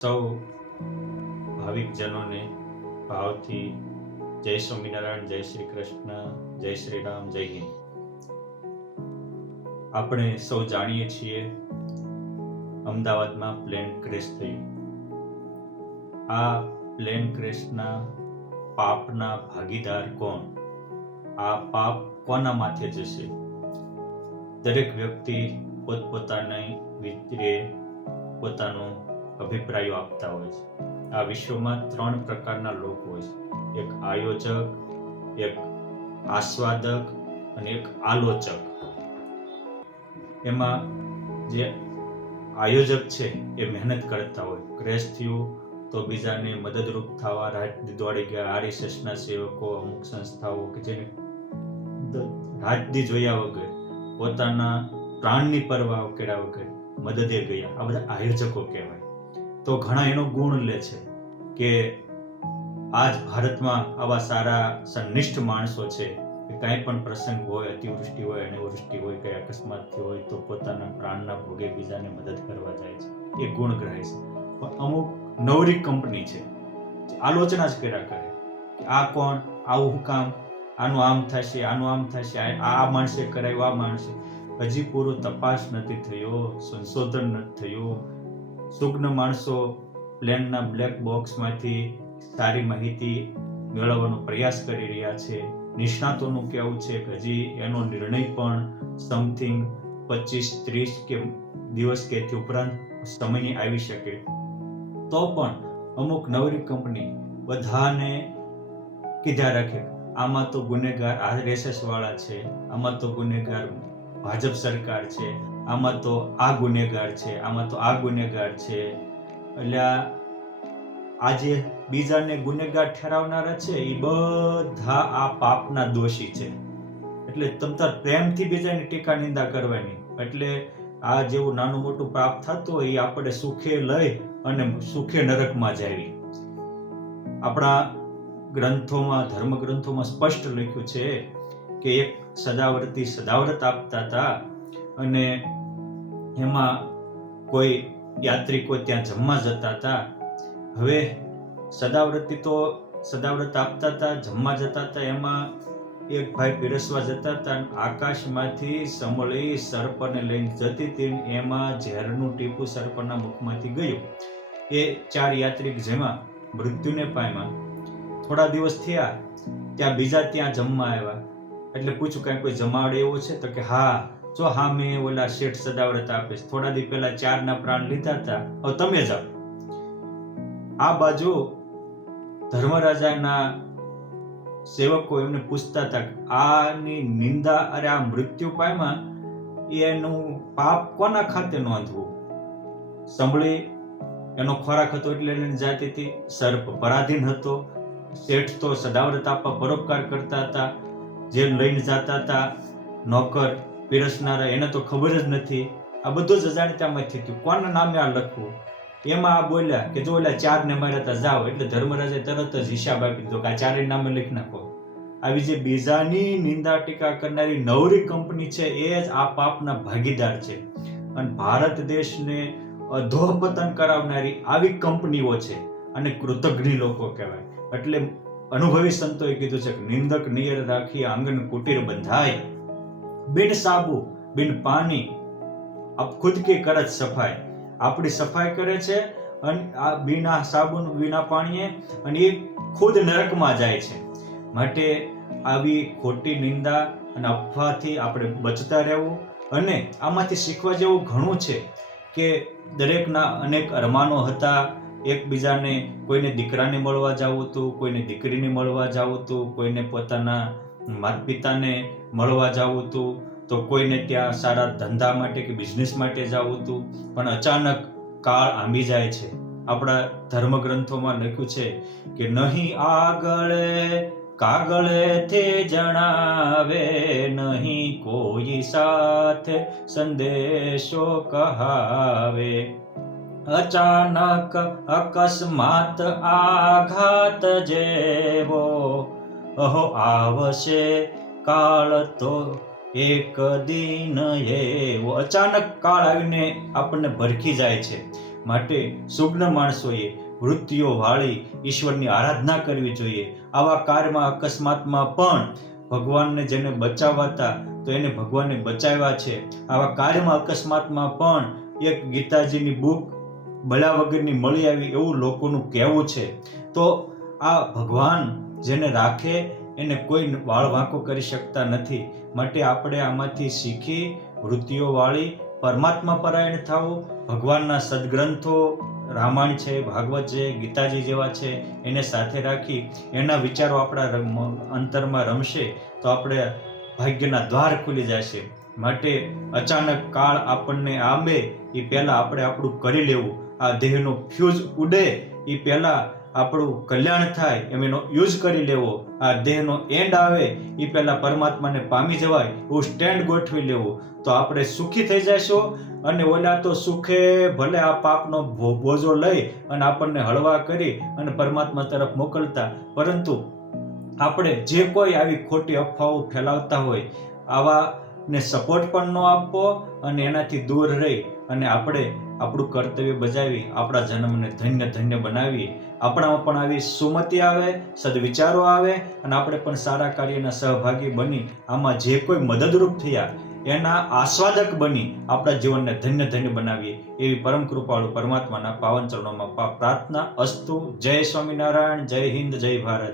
સૌ ભાવિકજનોને ભાવથી જય સ્વામિનારાયણ, જય શ્રી કૃષ્ણ, જય શ્રી રામ, જય હિન્દ. આપણે સૌ જાણીએ છીએ અમદાવાદમાં પ્લેન ક્રેશ થયું. આ પ્લેન ક્રેશના પાપના ભાગીદાર કોણ? આ પાપ કોના માથે જશે? દરેક વ્યક્તિ પોતપોતાની રીતે પોતાનો અભિપ્રાયો આપતા હોય છે. આ વિશ્વમાં 3 પ્રકારના લોકો હોય છે. એક આયોજક, એક આસ્વાદક અને એક આલોચક. એમાં જે આયોજક છે એ મહેનત કરતા હોય. ક્રેશ થયું તો બીજાને મદદરૂપ થવા રાત દોડી ગયા. આરએસએસના સેવકો, અમુક સંસ્થાઓ કે જેને રાતદી જોયા વગર, પોતાના પ્રાણની પરવા કર્યા વગર મદદે ગયા. આ બધા આયોજકો કહેવાય. તો ઘણા એનો ગુણ લે છે કે આજ ભારતમાં આવા સારા સંનિષ્ઠ માણસો છે કે કાંઈ પણ પ્રસંગ હોય, અતિવૃષ્ટિ હોય, અનાવૃષ્ટિ હોય, કઈ અકસ્માતથી હોય તો પોતાના પ્રાણના ભોગે બીજાને મદદ કરવા જાય છે. એ ગુણ ગ્રાહ્ય છે. પણ અમુક નવરી કંપની છે, આલોચના જ કર્યા કરે કે આ કોણ, આવું કામ, આનું આમ થશે, આનું આમ થશે, આ માણસે કરાયું, આ માણસે. હજી પૂરો તપાસ નથી થયો, સંશોધન નથી થયું. સુજ્ઞ માણસો પ્લેનના બ્લેક બોક્સમાંથી સારી માહિતી મેળવવાનો પ્રયાસ કરી રહ્યા છે. નિષ્ણાતોનું કહેવું છે કે હજી એનો નિર્ણય પણ સમથિંગ 25-30 કે દિવસ કે તે ઉપરાંત સમયની આવી શકે. તો પણ અમુક નવરી કંપની બધાને કીધા રાખે આમાં તો ગુનેગાર આરએસએસ વાળા છે, આમાં તો ગુનેગાર ભાજપ સરકાર છે, આમાં તો આ ગુનેગાર છે, આમાં તો આ ગુનેગાર છે. એટલે આજે બીજાને ગુનેગાર ઠેરાવનારા છે એ બધા આ પાપના દોષી છે. એટલે તમતાર પ્રેમથી બીજાની ટીકા નિંદા કરવાની. એટલે આ જેવું નાનું મોટું પાપ થતું હોય એ આપણે સુખે લઈ અને સુખે નરકમાં જાવી. આપણા ગ્રંથોમાં, ધર્મ ગ્રંથોમાં સ્પષ્ટ લખ્યું છે કે એક સદાવ્રતી સદાવ્રત આપતા હતા અને એમાં કોઈ યાત્રિકો ત્યાં જમવા જતા હતા. હવે સદાવ્રતી તો સદાવ્રત આપતા હતા, જમવા જતા હતા. એમાં એક ભાઈ પીરસવા જતા હતા. આકાશમાંથી સમળી સર્પને લઈને જતી હતી. એમાં ઝેરનું ટીપું સર્પના મુખમાંથી ગયું. એ 4 યાત્રિક જેમાં મૃત્યુને પામ્યા. થોડા દિવસ થયા ત્યાં બીજા ત્યાં જમવા આવ્યા. એટલે પૂછ્યું કાંઈ કોઈ જમાવડે એવો છે? તો કે હા, જો હા મેં ઓલા શેઠ સદાવ્રત આપીશ, થોડા દી પહેલા 4 પ્રાણ લીધા હતા, હવે તમે જાઓ. આ બાજુ ધર્મરાજાના સેવકો એમને પૂછતા હતા આની નિંદા, અરે આ મૃત્યુ પામ્યા એનું પાપ કોના ખાતે નોંધવું? સંભળી એનો ખોરાક હતો એટલે લઈને જાતી હતી. સર્પ પરાધીન હતો. શેઠ તો સદાવ્રત આપવા પરોપકાર કરતા હતા. જે લઈને જતા હતા નોકર પીરસનારા, એને તો ખબર જ નથી. આ બધું જ અજાણતામાંથી થયું. કોના નામે આ લખવું? એમાં આ બોલ્યા કે જો ઓલા 4 માર્યા હતા, જાઓ. એટલે ધર્મરાજે તરત જ હિસાબ આપી દીધો કે આ 4 નામે લખી નાખો. આવી જે બીજાની નિંદા ટીકા કરનારી નવરી કંપની છે એ જ આ પાપના ભાગીદાર છે. અને ભારત દેશને અધોપતન કરાવનારી આવી કંપનીઓ છે અને કૃતજ્ઞ લોકો કહેવાય. એટલે અનુભવી સંતોએ કીધું છે કે નિંદક નિયર રાખી આંગન કુટીર બંધાય, બિન સાબુ બિન પાણી અબ ખુદ કે કરત સફાઈ. આપણી સફાઈ કરે છે અને આ બિના સાબુન બિના પાણીએ, અને એ ખુદ નરકમાં જાય છે. માટે આવી ખોટી નિંદા અને અફવાથી આપણે બચતા રહેવું. અને આમાંથી શીખવા જેવું ઘણું છે કે દરેકના અનેક અરમાનો હતા. એકબીજાને, કોઈને દીકરાને મળવા જવું હતું, કોઈને દીકરીને મળવા જવું હતું, કોઈને પોતાના માતા પિતાને મળવા જવું હતું, તો કોઈને ત્યાં સારા ધંધા માટે કે બિઝનેસ માટે જવું હતું. પણ અચાનક કાળ આંબી જાય છે. આપણા ધર્મગ્રંથોમાં લખ્યું છે કે નહીં આગળ કાગળેથી જણાવે, નહીં કોઈ સાથે સંદેશો કહાવે. અચાનક અકસ્માત આઘાત જેવો અહો આવશે કાળ તો એક દિન એવો. અચાનક કાળ આવીને આપણને ભરખી જાય છે. માટે સુજ્ઞ માણસોએ વૃત્તિઓ વાળી ઈશ્વરની આરાધના કરવી જોઈએ. આવા કાર્યમાં અકસ્માતમાં પણ ભગવાનને જેને બચાવવા હતા તો એને ભગવાને બચાવ્યા છે. આવા કાર્યમાં અકસ્માતમાં પણ એક ગીતાજીની બુક બળ્યા વગરની મળી આવી એવું લોકોનું કહેવું છે. તો આ ભગવાન જેને રાખે એને કોઈ વાળ વાંકો કરી શકતા નથી. માટે આપણે આમાંથી શીખી વૃત્તિઓ વાળી પરમાત્મા પરાયણ થવું. ભગવાનના સદગ્રંથો રામાયણ છે, ભાગવત છે, ગીતાજી જેવા છે એને સાથે રાખી એના વિચારો આપણા અંતરમાં રમશે તો આપણે ભાગ્યના દ્વાર ખુલી જશે. માટે અચાનક કાળ આપણને આંબે એ પહેલા આપણે આપણું કરી લેવું. આ દેહનો ફ્યુઝ ઉડે એ પહેલા આપણું કલ્યાણ થાય એમ એનો યુઝ કરી લેવો. આ દેહનો એન્ડ આવે એ પહેલા પરમાત્માને પામી જવાય એવું સ્ટેન્ડ ગોઠવી લેવું. તો આપણે સુખી થઈ જઈશું. અને ઓલા તો સુખે ભલે આ પાપનો બોજો લઈ અને આપણને હળવા કરી અને પરમાત્મા તરફ મોકલતા, પરંતુ આપણે જે કોઈ આવી ખોટી અફવાઓ ફેલાવતા હોય આવા ને સપોર્ટ પણ ન આપવો અને એનાથી દૂર રહી અને આપણે આપણું કર્તવ્ય બજાવી આપણા જન્મને ધન્ય ધન્ય બનાવીએ. આપણામાં પણ આવી સુમતિ આવે, સદવિચારો આવે અને આપણે પણ સારા કાર્યના સહભાગી બની આમાં જે કોઈ મદદરૂપ થયા એના આસ્વાદક બની આપણા જીવનને ધન્ય ધન્ય બનાવીએ એવી પરમ કૃપાળુ પરમાત્માના પાવન ચરણોમાં પ્રાર્થના અસ્તુ. જય સ્વામિનારાયણ, જય હિન્દ, જય ભારત.